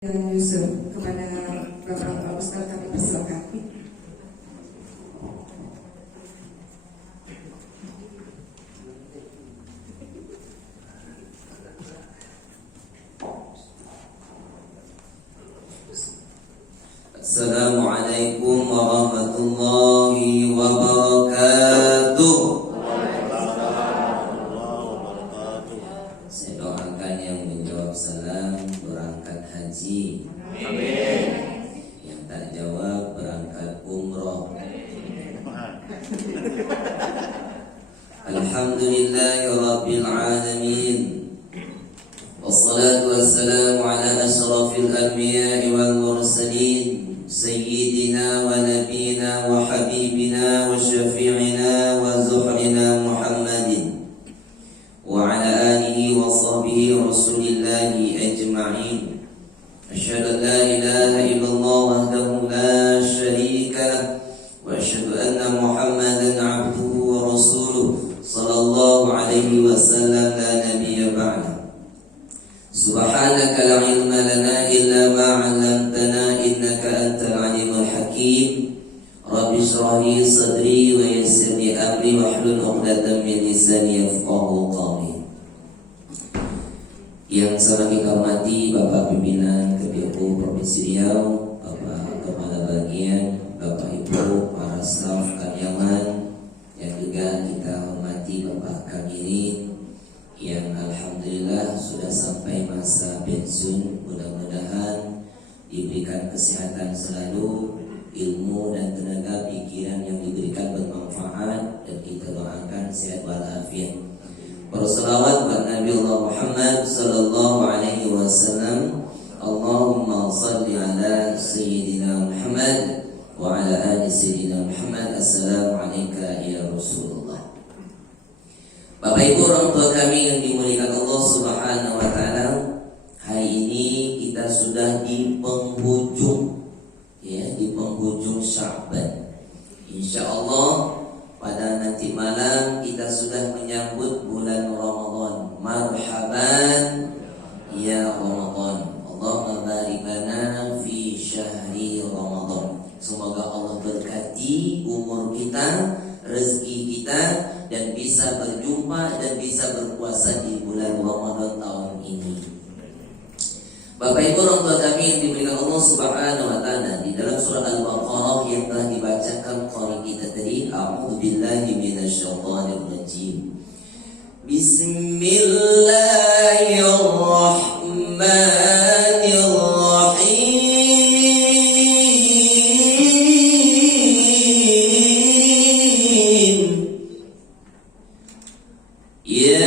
Dan Yusuf kepada Bapak Ustaz kami persilakan. Assalamualaikum warahmatullahi wabarakatuh. Saya doakan yang menjawab salam berangkat haji. Amin. Yang tak jawab berangkat umroh. Alhamdulillahirabbil alamin. Wassalatu wassalamu ala asyrafil anbiya'i wal mursalin sayyidina wa nabiyina wa habibina wa syafi'ina wa zuhrina Muhammadin wa ala alihi wa sahbihi rasulillahi ajma'in. Asyhadu an la ilaha illallah wahdahu la syarika lah wa asyhadu anna Muhammadan abduhu wa rasuluh sallallahu alaihi wasallam la nabiyya ba'da. Subhanaka la ilma lana illa ma 'allamtana innaka antal alimul hakim. Rabbi shrah li sadri wa yassir li amri wahlul 'uqdatam min lisani yafqahu qawli. Yang sangat kita hormati Bapak Pimpinan KPU Provinsi Riau, Bapak Kepala Bagian, Bapak Ibu, para staf karyawan, yang juga kita hormati Bapak Kamirin yang alhamdulillah sudah sampai masa pensiun. Mudah-mudahan diberikan kesehatan selalu, ilmu dan tenaga pikiran yang diberikan bermanfaat, dan kita doakan sehat walafiat. Berselawat buat Nabi Allah Muhammad sallallahu alaihi wasallam. Allahumma salli ala sayyidina Muhammad wa ala ali sayyidina Muhammad. Assalamu alayka ya Rasulullah. Bapak Ibu orang tua kami yang dimuliakan Allah Subhanahu wa taala, hari ini kita sudah di penghujung Sya'ban. Insyaallah pada nanti malam kita sudah menyambut bulan Ramadan. Marhaban ya Ramadan. Allahumma barik lana fi syahri Ramadan. Semoga Allah berkati umur kita, rezeki kita, dan bisa berjumpa dan bisa berpuasa di bulan Ramadan tahun ini. Bapak Ibu orang tua kami yang dimuliakan Allah Subhanahu wa taala, di dalam surah Al-Baqarah yang telah dibacakan qari kita tadi, a'udzubillahi minasyaitonir rajim. Bismillahirrahmanirrahim. Ya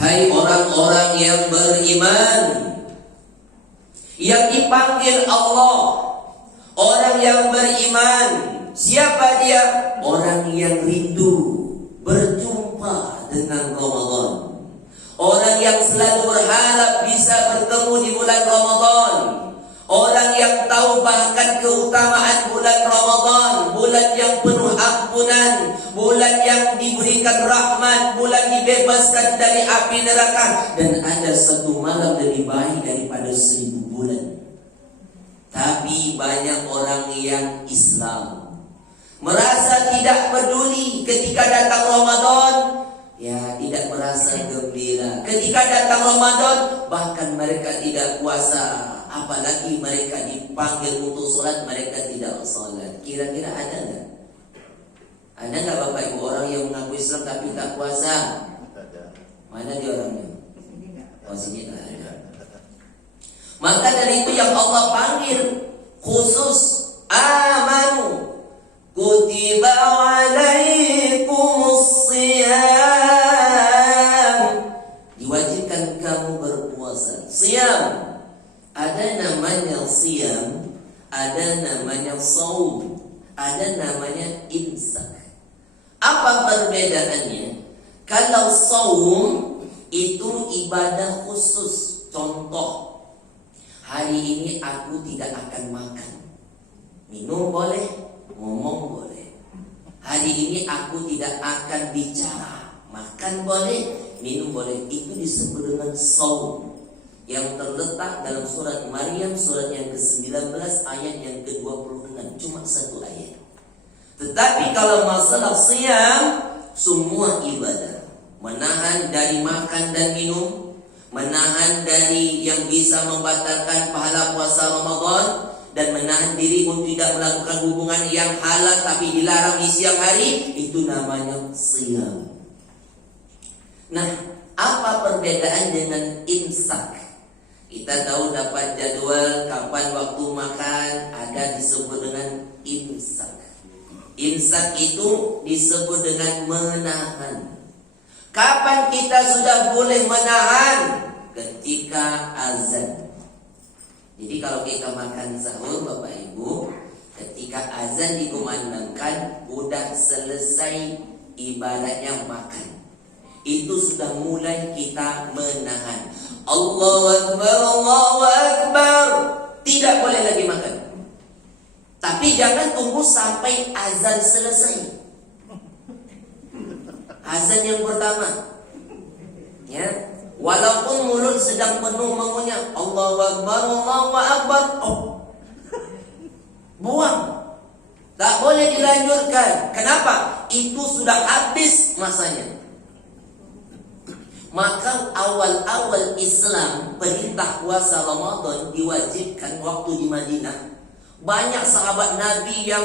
hai orang-orang yang beriman, yang dipanggil Allah, orang yang beriman. Siapa dia? Orang yang rindu berjumpa dengan Ramadan, orang yang selalu berharap bisa bertemu di bulan Ramadan, orang yang tahu bahkan keutamaan bulan Ramadan, bulan yang penuh ampunan, bulan yang diberikan rahmat, bulan dibebaskan dari api neraka, dan ada satu malam lebih baik daripada 1000 bulan. Tapi banyak orang yang Islam merasa tidak peduli ketika datang Ramadan, ya tidak merasa gembira. Ketika datang Ramadan, bahkan mereka tidak puasa. Apalagi mereka dipanggil untuk sholat, mereka tidak sholat. Kira-kira ada nggak? Ada nggak Bapak Ibu orang yang mengaku Islam tapi tak puasa? Mana dia orangnya? Oh, sini tak ada. Maka dari itu yang Allah panggil siyam, ada namanya saum, ada namanya imsak. Apa perbedaannya? Kalau saum itu ibadah khusus. Contoh, hari ini aku tidak akan makan. Minum boleh, ngomong boleh. Hari ini aku tidak akan bicara. Makan boleh, minum boleh. Itu disebut dengan saum, yang terletak dalam surat Maryam, surat yang ke-19 ayat yang ke-26. Cuma satu ayat. Tetapi kalau masalah siyam, semua ibadah, menahan dari makan dan minum, menahan dari yang bisa membatalkan pahala puasa Ramadan, dan menahan diri untuk tidak melakukan hubungan yang halal tapi dilarang di siang hari, itu namanya siyam. Nah, apa perbedaan dengan imsak? Kita tahu dapat jadwal kapan waktu makan, ada disebut dengan imsak. Imsak itu disebut dengan menahan. Kapan kita sudah boleh menahan? Ketika azan. Jadi kalau kita makan sahur, Bapak Ibu, ketika azan dikumandangkan, udah selesai ibaratnya makan, itu sudah mulai kita menahan. Allahu Akbar, Allahu Akbar. Tidak boleh lagi makan. Tapi jangan tunggu sampai azan selesai. Azan yang pertama, ya, walaupun mulut sedang penuh mengunyah Allahu Akbar, Allahu Akbar, buang. Tak boleh dilanjutkan. Kenapa? Itu sudah habis masanya. Maka awal-awal Islam perintah puasa Ramadan diwajibkan waktu di Madinah, banyak sahabat Nabi yang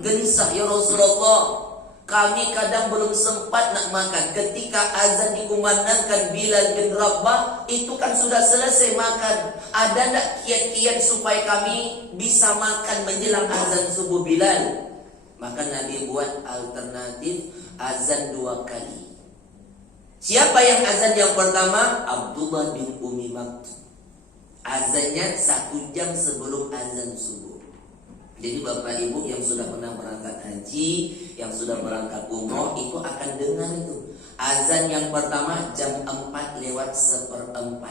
gelisah, ya Rasulullah, kami kadang belum sempat nak makan. Ketika azan dikumandangkan Bilal bin Rabah, itu kan sudah selesai makan. Ada tak kiat-kiat supaya kami bisa makan menjelang azan subuh Bilal? Maka Nabi buat alternatif azan 2 kali. Siapa yang azan yang pertama? Abdullah bin Umi Maktum. Azannya 1 jam sebelum azan subuh. Jadi Bapak Ibu yang sudah pernah berangkat haji, yang sudah berangkat umroh, itu akan dengar itu. Azan yang pertama jam 4:04.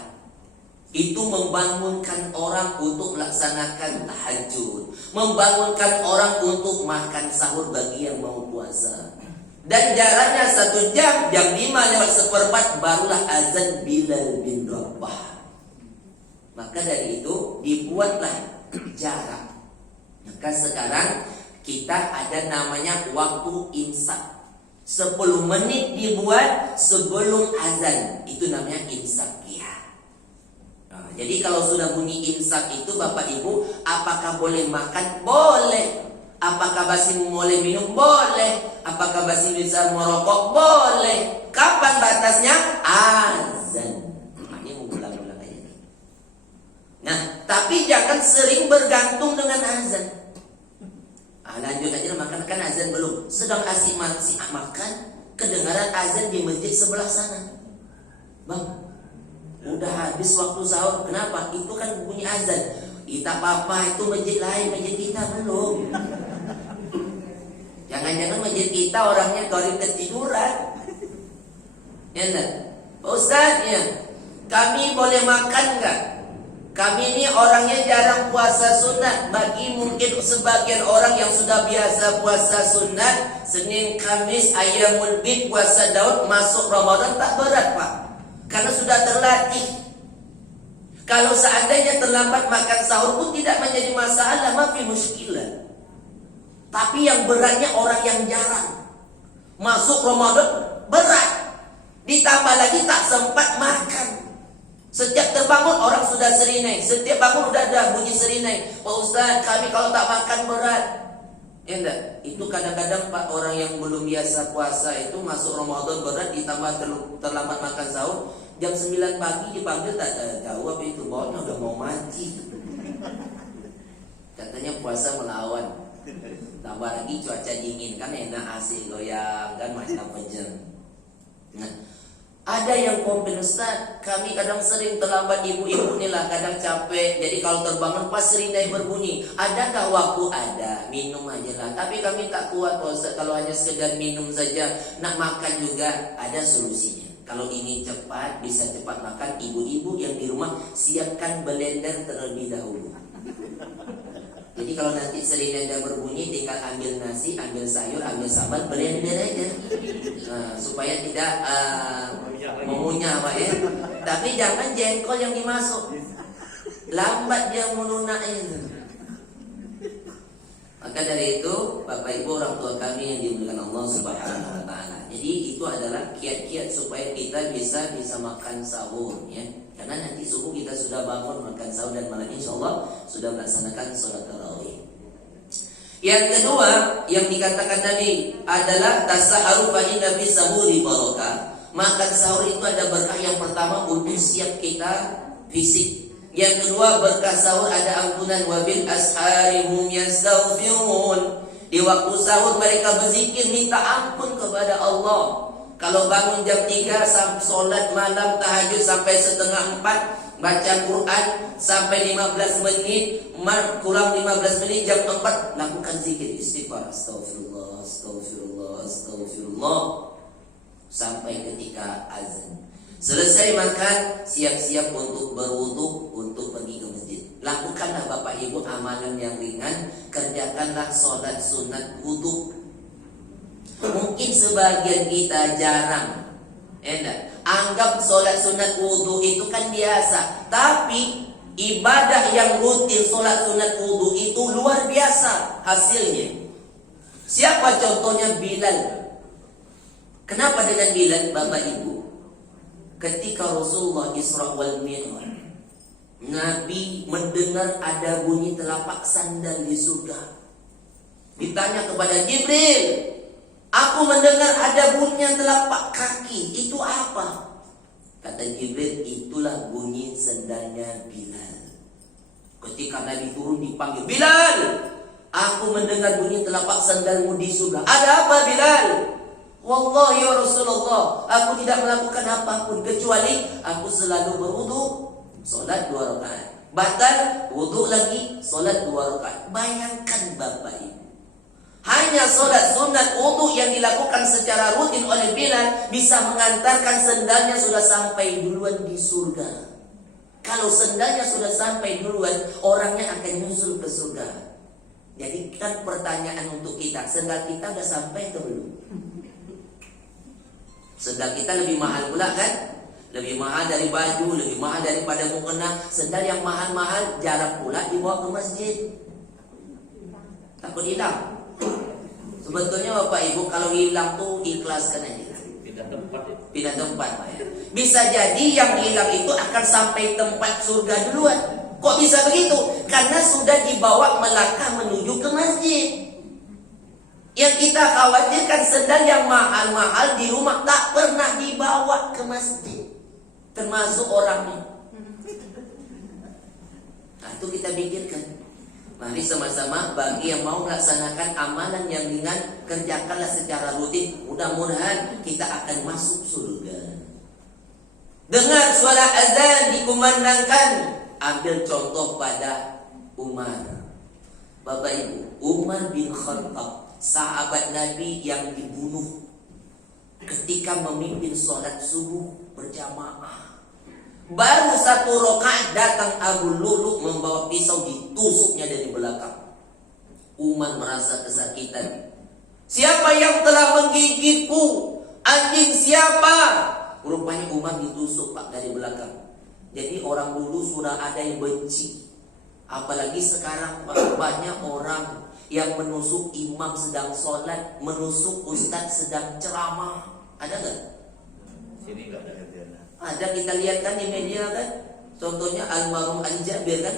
Itu membangunkan orang untuk melaksanakan tahajud, membangunkan orang untuk makan sahur bagi yang mau puasa. Dan jaraknya 1 jam, jam 5:04 barulah azan Bilal bin Rabah. Maka dari itu dibuatlah jarak. Maka sekarang kita ada namanya waktu imsak. 10 menit dibuat sebelum azan. Itu namanya imsak ya. Nah, jadi kalau sudah bunyi imsak itu Bapak Ibu, apakah boleh makan? Boleh. Apakah masih boleh minum? Boleh. Apakah masih bisa merokok? Boleh. Kapan batasnya? Azan. Ini mengulang-ulang aja nih. Nah, tapi jangan sering bergantung dengan azan. Lanjut aja makan, kan azan belum. Sedang asik makan, kedengaran azan di masjid sebelah sana. Bang, udah habis waktu sahur. Kenapa? Itu kan bunyi azan. Kita apa itu masjid lain, masjid kita belum. Jangan-jangan masjid kita orangnya qarib ketiduran. Ya enggak? Pak Ustaz, ya, kami boleh makan enggak? Kami ini orangnya jarang puasa sunat. Bagi mungkin sebagian orang yang sudah biasa puasa sunat, Senin, Kamis, Ayyamul Bid, puasa Daud, masuk Ramadan tak berat Pak, karena sudah terlatih. Kalau seandainya terlambat makan sahur pun tidak menjadi masalah, mafi muskilah. Tapi yang beratnya orang yang jarang masuk Ramadan berat. Ditambah lagi tak sempat makan. Setiap terbangun orang sudah serinai. Setiap bangun udah ada bunyi serinai. Pak Ustaz, kami kalau tak makan berat. Ya enggak? Itu kadang-kadang Pak, orang yang belum biasa puasa itu masuk Ramadan berat, ditambah terlambat makan sahur. Jam 9 pagi dipanggil tak jawab, itu bawahnya udah mau mati. Katanya puasa melawan. Tambah lagi cuaca dingin kan, enak AC goyang kan, macam pejen. Nah, Ada yang komplain, Ustaz, kami kadang sering terlambat, ibu-ibu inilah kadang capek. Jadi kalau terbangun pas seringai berbunyi. Adakah waktu? Ada, minum aja lah. Tapi kami tak kuat Ustaz, kalau hanya sekedar minum saja. Nak makan juga ada solusinya. Kalau ingin cepat, bisa cepat makan, ibu-ibu yang di rumah siapkan blender terlebih dahulu. Jadi kalau nanti seringai berbunyi, tinggal ambil nasi, ambil sayur, ambil sambal, blender aja. Nah, supaya tidak mengunyah Pak ya. Tapi jangan jengkol yang dimasuk, lambat dia melunak itu. Maka dari itu Bapak Ibu orang tua kami yang dimuliakan Allah Subhanahu wa taala. Jadi itu adalah kiat-kiat supaya kita bisa makan sahur ya. Karena nanti subuh kita sudah bangun makan sahur dan malam insyaallah sudah melaksanakan sholat tarawih. Yang kedua yang dikatakan Nabi adalah tasaharu fa inna fi sahuri barakah. Makan sahur itu ada berkah. Yang pertama untuk siap kita fisik. Yang kedua berkah sahur ada ampunan, wabil ashari hum yastaghfirun. Di waktu sahur mereka berzikir minta ampun kepada Allah. Kalau bangun jam 3 sampai solat malam tahajud sampai setengah 4, baca Quran sampai 15 menit, kurang 15 menit jam 4 lakukan zikir istighfar, astagfirullah, astagfirullah, astagfirullah sampai ketika azan. Selesai makan, siap-siap untuk berwudu, untuk pergi ke masjid. Lakukanlah Bapak Ibu amalan yang ringan, kerjakanlah sholat sunat wudu. Mungkin sebagian kita jarang, anggap sholat sunat wudu itu kan biasa. Tapi ibadah yang rutin sholat sunat wudu itu luar biasa hasilnya. Siapa contohnya? Bilal. Kenapa dengan Bilal Bapak Ibu? Ketika Rasulullah Isra wal Mi'raj, Nabi mendengar ada bunyi telapak sandal di surga. Ditanya kepada Jibril, aku mendengar ada bunyi telapak kaki, itu apa? Kata Jibril, itulah bunyi sandalnya Bilal. Ketika Nabi turun dipanggil, Bilal, aku mendengar bunyi telapak sandalmu di surga. Ada apa Bilal? Wallahi ya Rasulullah, aku tidak melakukan apapun kecuali aku selalu berwudu, solat 2 rakaat. Batal, wudu lagi, solat 2 rakaat. Bayangkan Bapak Ibu, hanya solat sunat wudu yang dilakukan secara rutin oleh Bilal bisa mengantarkan sendalnya sudah sampai duluan di surga. Kalau sendalnya sudah sampai duluan, orangnya akan nyusul ke surga. Jadi kan pertanyaan untuk kita, sendal kita sudah sampai atau belum? Sendal kita lebih mahal pula kan? Lebih mahal dari baju, lebih mahal daripada mukena. Sendal yang mahal-mahal jarang pula dibawa ke masjid. Takut hilang. Sebetulnya Bapak Ibu kalau hilang tuh ikhlaskan aja. Pindah tempat Pak ya. Bisa jadi yang hilang itu akan sampai tempat surga duluan. Kok bisa begitu? Karena sudah dibawa melangkah menuju ke masjid. Yang kita khawatirkan sendal yang mahal-mahal di rumah tak pernah dibawa ke masjid, termasuk orangnya. Nah itu kita pikirkan. Mari sama-sama bagi yang mau melaksanakan amalan yang ringan, kerjakanlah secara rutin. Mudah-mudahan kita akan masuk surga. Dengar suara azan dikumandangkan, ambil contoh pada Umar. Bapak Ibu, Umar bin Khattab, sahabat Nabi yang dibunuh ketika memimpin sholat subuh berjamaah. Baru 1 rakaat datang Abu Lulu membawa pisau, ditusuknya dari belakang. Umar merasa kesakitan. Siapa yang telah menggigitku? Anjing siapa? Rupanya Umar ditusuk Pak dari belakang. Jadi orang dulu sudah ada yang benci. Apalagi sekarang Pak, banyak orang yang menusuk imam sedang sholat, menusuk ustadz sedang ceramah. Ada nggak? Sini nggak ada kerjaan. Ada, kita lihat kan di media kan. Contohnya almarhum Ali Jabir kan,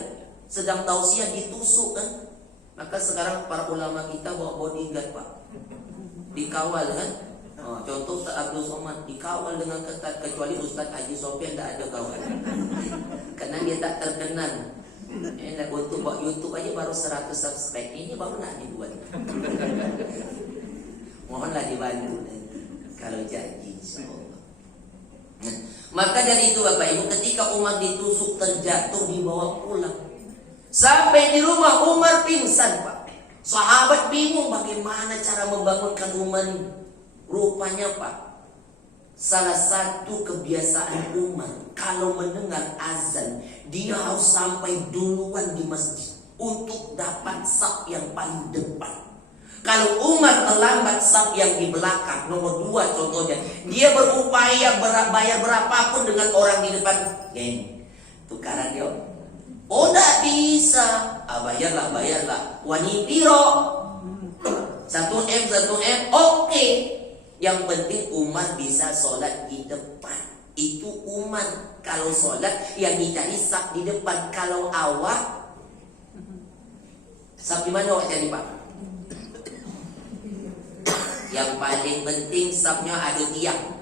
sedang tausiah ditusuk kan. Maka sekarang para ulama kita bawa bodyguard Pak, dikawal kan. Contoh Ustaz Abdul Somad dikawal dengan ketat, kecuali Ustaz Haji Sofyan tidak ada kawal. Karena dia tak terkenal. Untuk buat YouTube aja baru 100 subscribe. Ini baru nak dibuat. Mohonlah dibantu nanti kalau jadi insyaallah. Maka dari itu Bapak Ibu, ketika Umar ditusuk terjatuh dibawa pulang. Sampai di rumah Umar pingsan Pak. Sahabat bingung bagaimana cara membangunkan Umar ini. Rupanya Pak, salah satu kebiasaan Umar kalau mendengar azan, dia harus sampai duluan di masjid untuk dapat saf yang paling depan. Kalau Umar terlambat saf yang di belakang, nomor 2 contohnya, dia berupaya bayar berapapun dengan orang di depan. Geng, tukaran dia. Oh, tidak bisa. Bayarlah. Wanitiro. 1M. Oke. Yang penting Umar bisa sholat di depan. Itu Umar. Kalau sholat yang dicari saf di depan. Kalau awak, saf di mana awak cari Pak? Yang paling penting safnya ada tiang.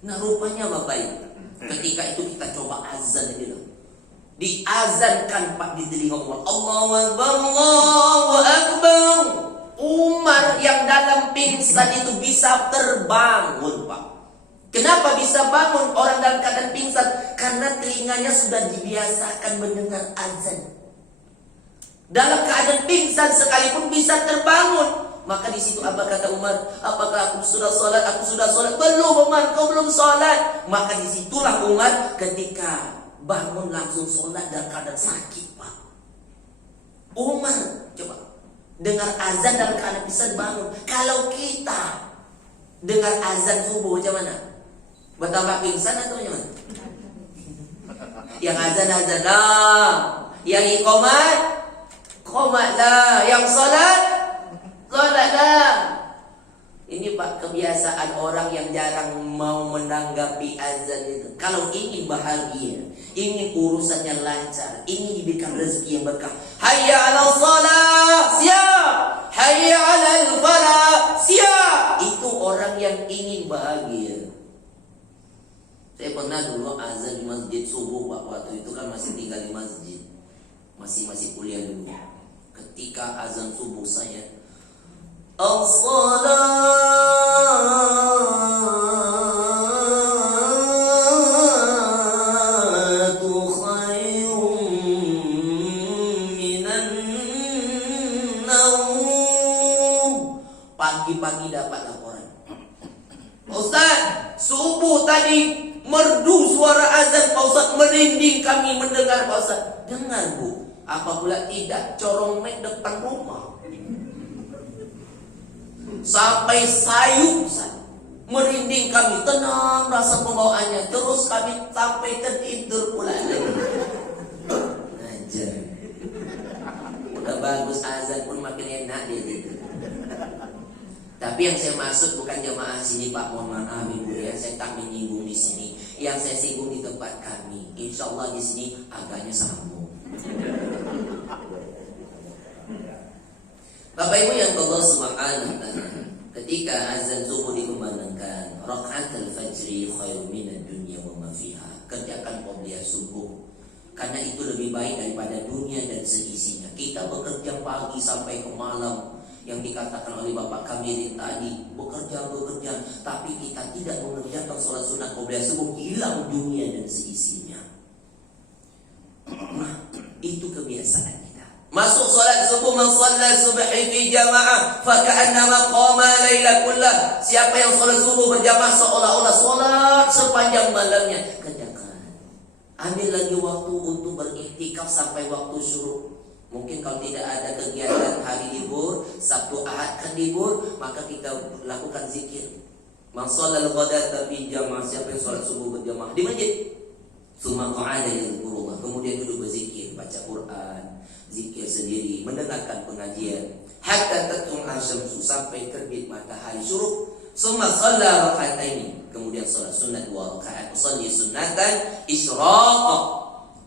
Nah rupanya Bapak Ibu, ketika itu kita coba azan gitu. Diazankan Pak di telinga Umar. Allahu Akbar, Allahu Akbar. Umar yang dalam pingsan itu bisa terbangun Pak. Kenapa bisa bangun orang dalam keadaan pingsan? Karena telinganya sudah dibiasakan mendengar azan. Dalam keadaan pingsan sekalipun bisa terbangun. Maka di situ apa kata Umar? Apakah aku sudah sholat? Aku sudah sholat. Belum Umar, kau belum sholat. Maka disitulah Umar ketika bangun langsung sholat dalam keadaan sakit Pak. Umar coba dengar azan dalam keadaan pingsan bangun. Kalau kita dengar azan subuh macam mana? Bertambah pingsan atau macam mana? Yang azan lah, yang iqamat lah, yang sholat lah. Ini Pak kebiasaan orang yang jarang mau menanggapi azan itu. Kalau ingin bahagia, ingin urusannya lancar, ingin diberikan rezeki yang berkah, hayya 'alal shalah, siap. Hayya 'alal falah, siap. Itu orang yang ingin bahagia. Saya pernah dulu azan di masjid subuh Pak. Waktu itu kan masih tinggal di masjid, masih kuliah dulu. Ketika azan subuh saya, as-salatu khairun minan naum. Pagi-pagi dapat laporan, Ustaz, subuh tadi merdu suara azan Pak Ustaz, merinding kami mendengar Pak Ustaz. Dengar Bu, apa pula tidak, corong mic depan rumah sampai sayup Ustaz. Merinding kami, tenang rasa pembawaannya. Terus kami sampai tertidur pula lagi. Ajar. Udah bagus azan pun makin enak dia gitu. Tapi yang saya maksud bukan jamaah sini Pak, mohon maaf Ibu ya, saya tak menyinggung di sini. Yang saya singgung di tempat kami. Insya Allah di sini agaknya sambung. Bapak Ibu yang Allah Subhanahu wa taala, ketika azan subuh dikumandangkan, rakaat al-fajri khairu minad dunya wa ma fiha. Kerjakan qobliyah subuh. Karena itu lebih baik daripada dunia dan seisinya. Kita bekerja pagi sampai ke malam. Yang dikatakan oleh Bapak kami tadi, bekerja, tapi kita tidak mengerjakan sholat sunat qobliyah subuh, hilang dunia dan seisinya. Nah, itu kebiasaan kita. Masuk sholat subuh, man shalla subhi fi jamaah fa ka'annama qama laila kullah. Siapa yang sholat subuh berjamaah seolah-olah sholat sepanjang malamnya. Kerjakan. Ambil lagi waktu untuk beriktikaf sampai waktu syuruk. Mungkin kalau tidak ada kegiatan hari libur, Sabtu Ahad kan libur, maka kita lakukan zikir. Man shallal ghadata fi jamaah, siapa yang sholat subuh berjamaah di masjid. Tsumma qa'ada yadhkurullah, kemudian duduk berzikir, baca Quran, zikir sendiri, mendengarkan pengajian. Hatta tatlu'a asy-syamsu, sampai terbit matahari syuruk. Tsumma shalla raka'ataini, kemudian sholat sunat 2 rakaat. Shalli sunnatan isyraq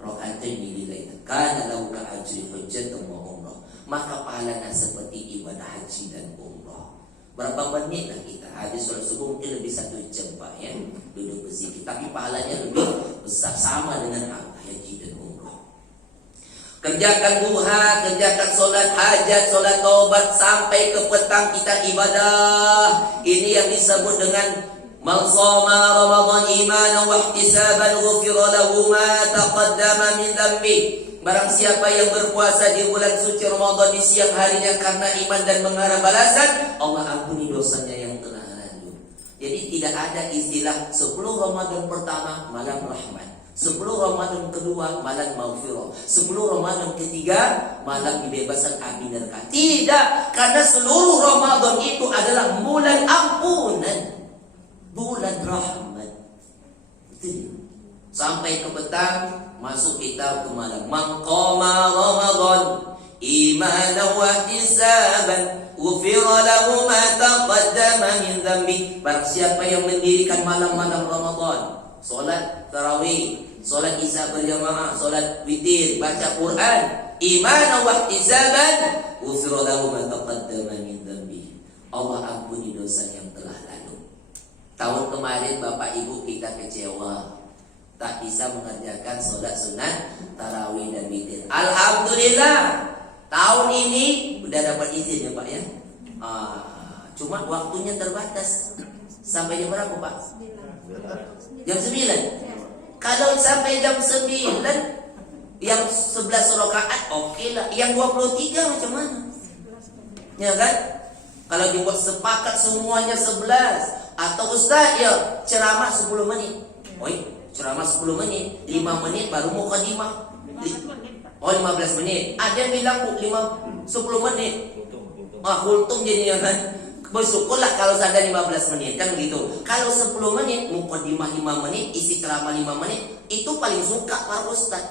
raka'ataini lilail. Kana lahu ka'ajri hujjatan wa umrah. Maka pahalanya seperti ibadah haji dan umrah. Berapa menit lah kita habis sholat subuh, mungkin lebih 1 jam Pak ya, duduk berzikir, tapi pahalanya lebih besar, sama dengan haji dan umrah. Kerjakan duha, kerjakan solat hajat, solat taubat sampai ke petang kita ibadah. Ini yang disebut dengan man shoma Ramadan imanan wa ihtisaban ghufira lahu ma taqaddama min dhanbi. Barang siapa yang berpuasa di bulan suci Ramadan di siang harinya karena iman dan mengharap balasan, Allah ampuni dosanya yang telah lalu. Jadi tidak ada istilah 10 Ramadan pertama malam rahmat, 10 Ramadan kedua malam maghfirah, 10 Ramadan ketiga malam kebebasan api neraka. Tidak, karena seluruh Ramadan itu adalah bulan ampunan, bulan rahmat. Itu sampai ke petang masuk kita ke malam. Man qama Ramadan imanan wa ihtisaban ghufira lahu ma taqaddama min dhanbi. Barang siapa yang mendirikan malam-malam Ramadan, solat tarawih, solat isya berjamaah, solat witir, baca Quran, imanan wa ihtisaban ghufira lahu ma taqaddama min dhanbi. Allah ampuni dosa yang telah lalu. Tahun kemarin Bapak Ibu kita kecewa, tak bisa mengerjakan sholat sunat tarawih dan witir. Alhamdulillah tahun ini udah dapat izin ya Pak ya. Cuma waktunya terbatas. Sampai jam berapa Pak? Jam 9. Kalau sampai jam 9 yang 11 rakaat oke lah. Yang 23 macam mana? Ya kan? Kalau dibuat sepakat semuanya 11 atau Ustaz ya ceramah 10 menit. Ceramah 10 menit, 5 menit baru mukadimah. 15 menit. Ada yang bilang 10 menit. Kultum jadinya kan. Bersyukurlah kalau ada 15 menit kan begitu. Kalau 10 menit, mukadimah 5 menit, isi ceramah 5 menit, itu paling suka para ustaz.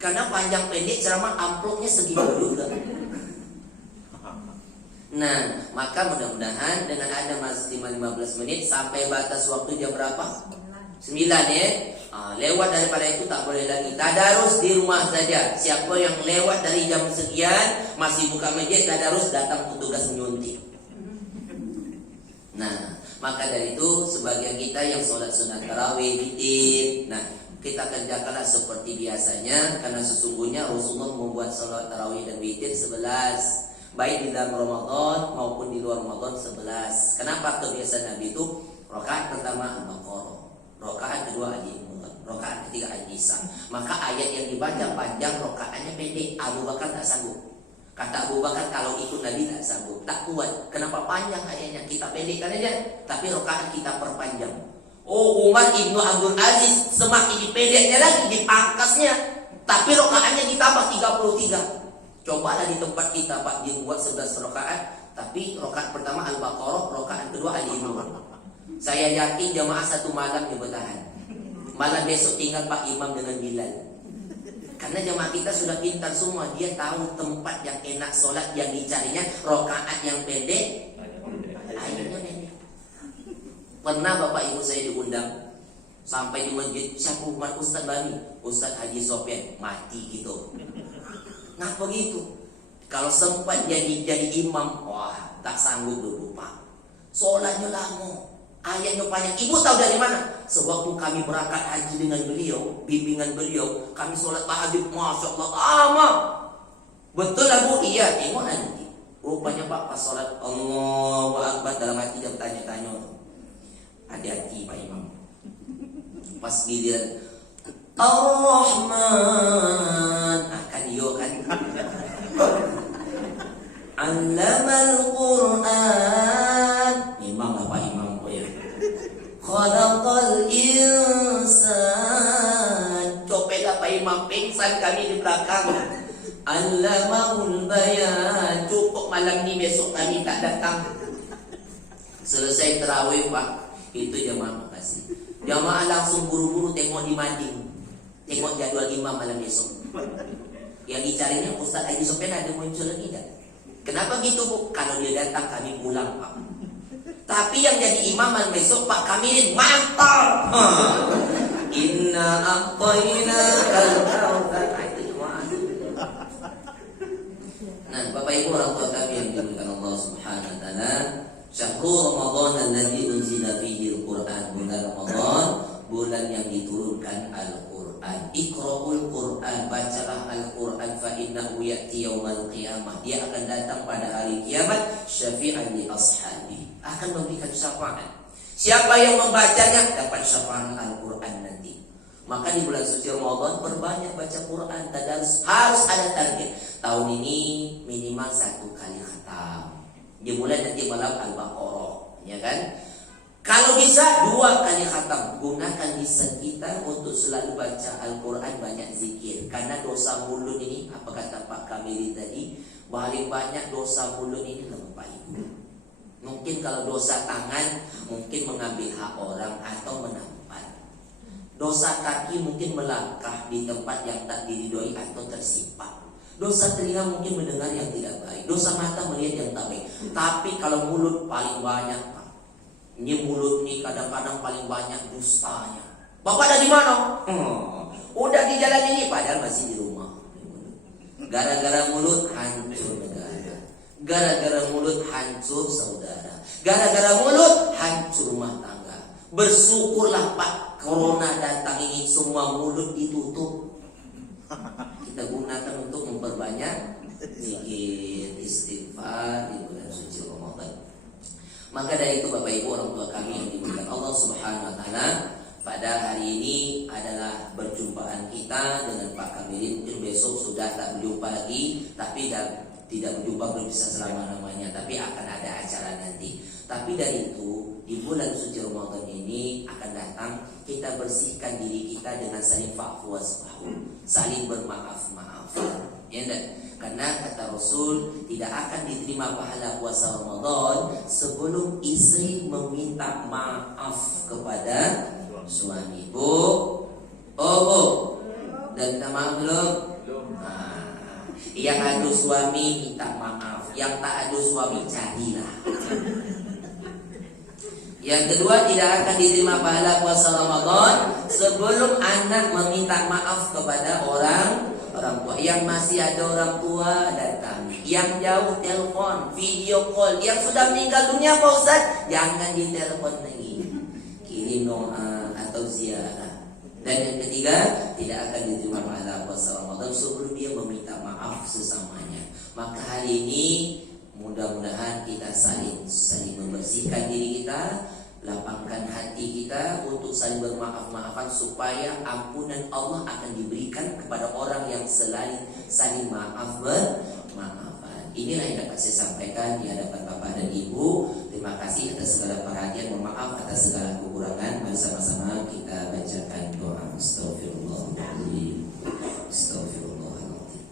Karena panjang pendek ceramah amplopnya segitu juga. Nah, maka mudah-mudahan dengan ada maksimal 15 menit sampai batas waktu jam berapa? 9 ya. Lewat daripada itu tak boleh lagi. Tadarus di rumah saja. Siapa yang lewat dari jam sekian masih buka masjid, tadarus, datang petugas menyuntik. Nah, maka dari itu sebagian kita yang sholat sunat tarawih, witir, nah kita kerjakanlah seperti biasanya, karena sesungguhnya Rasulullah membuat sholat tarawih dan witir 11. Baik di dalam Ramadan maupun di luar Ramadan 11. Kenapa kebiasaan Nabi itu? Rakaat pertama Al-Baqarah, rakaat kedua Ali Imran, rakaat ketiga An-Nisa. Maka ayat yang dibaca panjang, rakaatnya pendek. Abu Bakar tak sanggup. Kata Abu Bakar kalau ikut Nabi tak sanggup, tak kuat. Kenapa panjang ayatnya? Kita pendekkan aja, tapi rakaat kita perpanjang. Umar Ibnu Abdul Aziz semakin dipendeknya lagi, dipangkasnya, tapi rakaatnya ditambah 33. Cobalah di tempat kita Pak, dia buat 11 rakaat, tapi rakaat pertama Al-Baqarah, rakaat kedua Ali Imran. Saya yakin jamaah satu malam dia bertahan. Malam besok tinggal Pak Imam dengan Bilal. Karena jamaah kita sudah pintar semua, dia tahu tempat yang enak sholat, yang dicarinya rakaat yang pendek, ayatnya pendek. Pernah Bapak Ibu saya diundang sampai di masjid, siapa umat Ustaz Bani? Ustaz Haji Sofyan, mati gitu. Nah begitu. Kalau sempat jadi imam, wah tak sanggup dulu Pak. Sholatnya lama, ayatnya panjang. Ibu tahu dari mana? Sewaktu kami berangkat haji dengan beliau, bimbingan beliau, kami sholat tahajud, masya Allah lama. Betul lah Bu? Iya, tengok nanti. Rupanya Pak pas sholat Allahu Akbar, dalam hati dia bertanya-tanya, hati-hati Pak Imam. Pas giliran Ar-Rahman, kan yo kan. Allamal Quran, memang apa Imam ya. Khalaqal insan, copet apa Imam, pingsan kami di belakang. Allamahul bayan, cukup malam ni besok kami tak datang. Selesai tarawih Pak, itu jamaah makasih. Jamaah langsung buru-buru tengok di mading, tengok jadwal imam malam besok. Yang dicarinya Ustaz Haji Sofyan ada muncul lagi tak? Kenapa gitu Bu? Kalau dia datang kami pulang Pak. Tapi yang jadi imam malam besok Pak Kamilin mantap. Inna aqaina al-kautsar. Nah, Bapak Ibu orang tua kami yang dimuliakan Allah Subhanahu wa taala, syahrul Ramadan alladzi unzila fihi al-Qur'an, bulan Ramadan, bulan yang diturunkan Al-Qur'an. Iqra'ul Qur'an, bacalah Al-Qur'an. innahu ya'ti yaumal qiyamah. Dia akan datang pada hari kiamat syafi'an li ashabi, akan memberikan syafaat. Siapa yang membacanya dapat syafaat Al-Quran nanti. Maka di bulan suci Ramadan perbanyak baca Quran. Tadarus harus ada target. Tahun ini minimal 1 kali khatam. Dimulai nanti malam Al-Baqarah, ya kan? Kalau bisa 2 kali khatam. Gunakan lisan kita untuk selalu baca Al-Quran, banyak zikir. Karena dosa mulut ini, apa kata Pak Kamili tadi, paling banyak dosa mulut ini Bapak Ibu. Mungkin kalau dosa tangan, mungkin mengambil hak orang atau menampak. Dosa kaki mungkin melangkah di tempat yang tak diridhoi atau tersimpan. Dosa telinga mungkin mendengar yang tidak baik. Dosa mata melihat yang tak baik. Tapi kalau mulut paling banyak, Pak. Ini mulut nih kadang-kadang paling banyak dustanya. Bapak dari mana? Udah di jalan ini padahal masih di rumah. Gara-gara mulut hancur negara. Gara-gara mulut hancur saudara. Gara-gara mulut hancur rumah tangga. Bersyukurlah Pak, Corona datang ini semua mulut ditutup. Kita gunakan untuk memperbanyak zikir, istighfar di bulan suci Ramadan. Maka dari itu Bapak Ibu orang tua kami yang dimuliakan Allah Subhanahu wa taala, pada hari ini adalah perjumpaan kita dengan Pak Kamil. Mungkin besok sudah tak berjumpa lagi, tapi tidak berjumpa berpisah selama-lamanya, tapi akan ada acara nanti. Tapi dari itu di bulan suci Ramadan ini akan datang, kita bersihkan diri kita dengan saling fa'fu wasfahu, saling bermaaf-maaf. Ya enggak? Karena kata Rasul, tidak akan diterima pahala puasa Ramadan sebelum istri meminta maaf kepada suami. Bu, oh bu, dan minta maaf belum? Yang adu suami minta maaf, yang tak adu suami carilah. Yang kedua, tidak akan diterima pahala puasa Ramadan sebelum anak meminta maaf kepada orang tua. Yang masih ada orang tua datang, yang jauh telepon, video call. Yang sudah meninggal dunia Pak Ustaz, jangan ditelepon lagi, kirim doa atau ziarah. Dan yang ketiga, tidak akan diterima pahala puasa Ramadan sebelum dia meminta maaf sesamanya. Maka hari ini mudah-mudahan kita saling membersihkan diri kita, lapangkan hati kita untuk saling bermaaf-maafan, supaya ampunan Allah akan diberikan kepada orang yang saling maaf-maafan. Inilah yang dapat saya sampaikan di hadapan Bapak dan Ibu. Terima kasih atas segala perhatian, mohon maaf atas segala kekurangan. Mari sama-sama kita bacakan doa. Astagfirullahaladzim. Astagfirullahaladzim.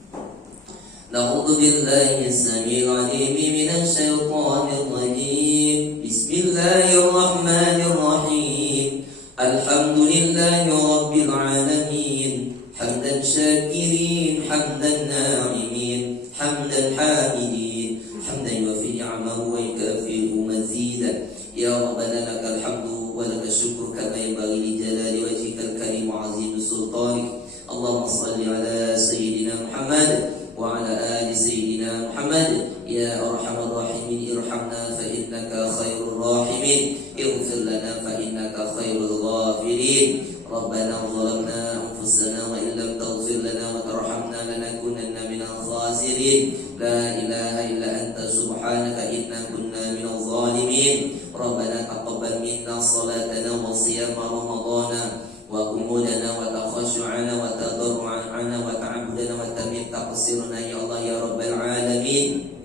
Na'udzu billahi as-sami'il 'alim minasy syaithanir rajim. Bismillahirrahmanirrahim. Alhamdulillahi rabbil alamin. Hamdan syakirin, hamdan na'imin, hamdan hamidin, hamdan yuwafi ni'amahu wa yukafi'u mazidah. Ya Rabbana lakal hamdu wa lakal syukru kama yanbaghi li jalali wajhikal karim wa 'azimi sultanik. Allahumma shalli ala sayyidina Muhammad wa ala ali sayyidina Muhammad. Ya arhamar rahimin, irhamna fa innaka khairur rahimin, ighfir lana fa innaka khairul ghafirin. Rabbana zalamna anfusana wa illam taghfir lana wa tarhamna lanakunanna minal khasirin. La ilaha illa anta subhanaka inna kunna minaz zalimin. Rabbana taqabbal minna salatana wa siyama ramadana wa qumudana wa takhashu'ana wa tadarru'ana wa ta'abbudana wa tamim taqsiruna ya Allah ya rabbal alamin.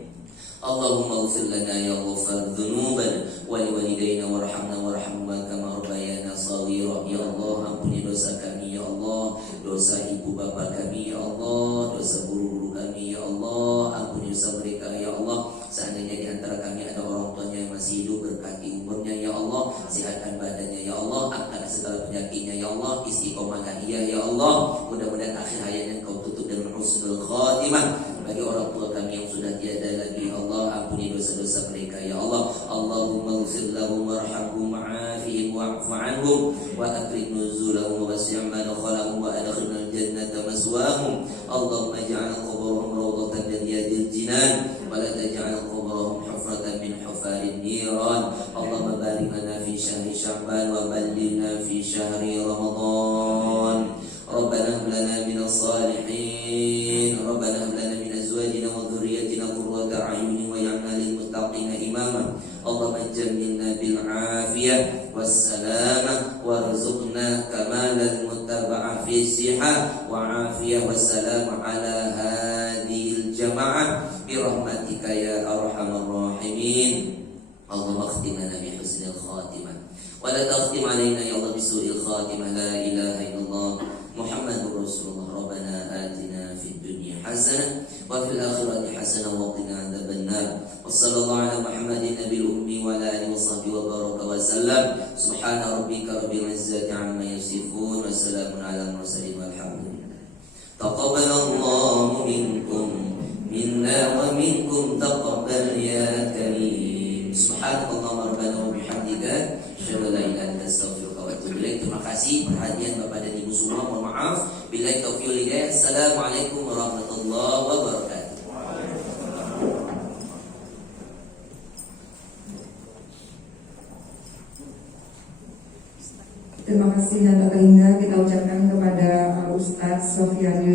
Allahumma ighfir lana ya ghafar dzunubana wa liwalidayna warhamna warhamhuma kama rabbayana shaghira. Ya Allah, ampuni dosa kami ya Allah, dosa ibu bapa kami ya Allah, dosa guru-guru kami ya Allah, ampuni dosa mereka ya Allah. Seandainya di antara kami ada orang tuanya yang masih hidup, berkati umurnya ya Allah, sehatkan badannya ya Allah, angkat segala penyakitnya ya Allah, istiqomahkan ia ya Allah. Mudah-mudahan akhir hayatnya Engkau tutup dengan husnul khatimah. Bagi orang tua kami yang sudah tiada lagi ya Allah, ampuni dosa-dosa mereka ya Allah. Allahumma ighfir lahum warhamhum wa'afihim wa'fu anhum wa akrim nuzulahum wa wasi' madkhalahum wa adkhilna al-jannata maswahum. Allahumma ij'al quburahum rawdatan min riyadil jinan wa la taj'al quburahum hufratan min hufarin niran. Allahumma barik lana fi syahri sya'ban wa ballighna fi syahri ramadan. Rabbana hab lana minas salihin. Rabbana hab lana صحة وعافية والسلام على هذه الجماعة برحمتك يا أرحم الراحمين. اللهم اختم لنا بحسن الخاتمة ولا تختم علينا يا الله بسوء الخاتمة. لا إله إلا الله محمد رسول الله. ربنا آتنا في الدنيا حسنة وفي الآخرة حسنة وقنا عذاب النار. وصلى الله على محمد النبي الأمي وعلى آله وصحبه وبارك وسلم. سبحان ربك رب العزة عما يصفون وسلام على المرسلين والحمد لله. تقبل الله منكم منا ومنكم تقبل يا كريم. سبحانك اللهم ربنا وبحمدك asyhadu an la ilaha illa anta astaghfiruka wa atubu ilaik. Terima kasih perhatian Bapak dan Ibu semua. Mohon maaf. Billahi taufiq wal hidayah. Assalamualaikum warahmatullahi wabarakatuh. Terima kasih dan doa indah kita ucapkan kepada Ustadz Sofyan Yusuf.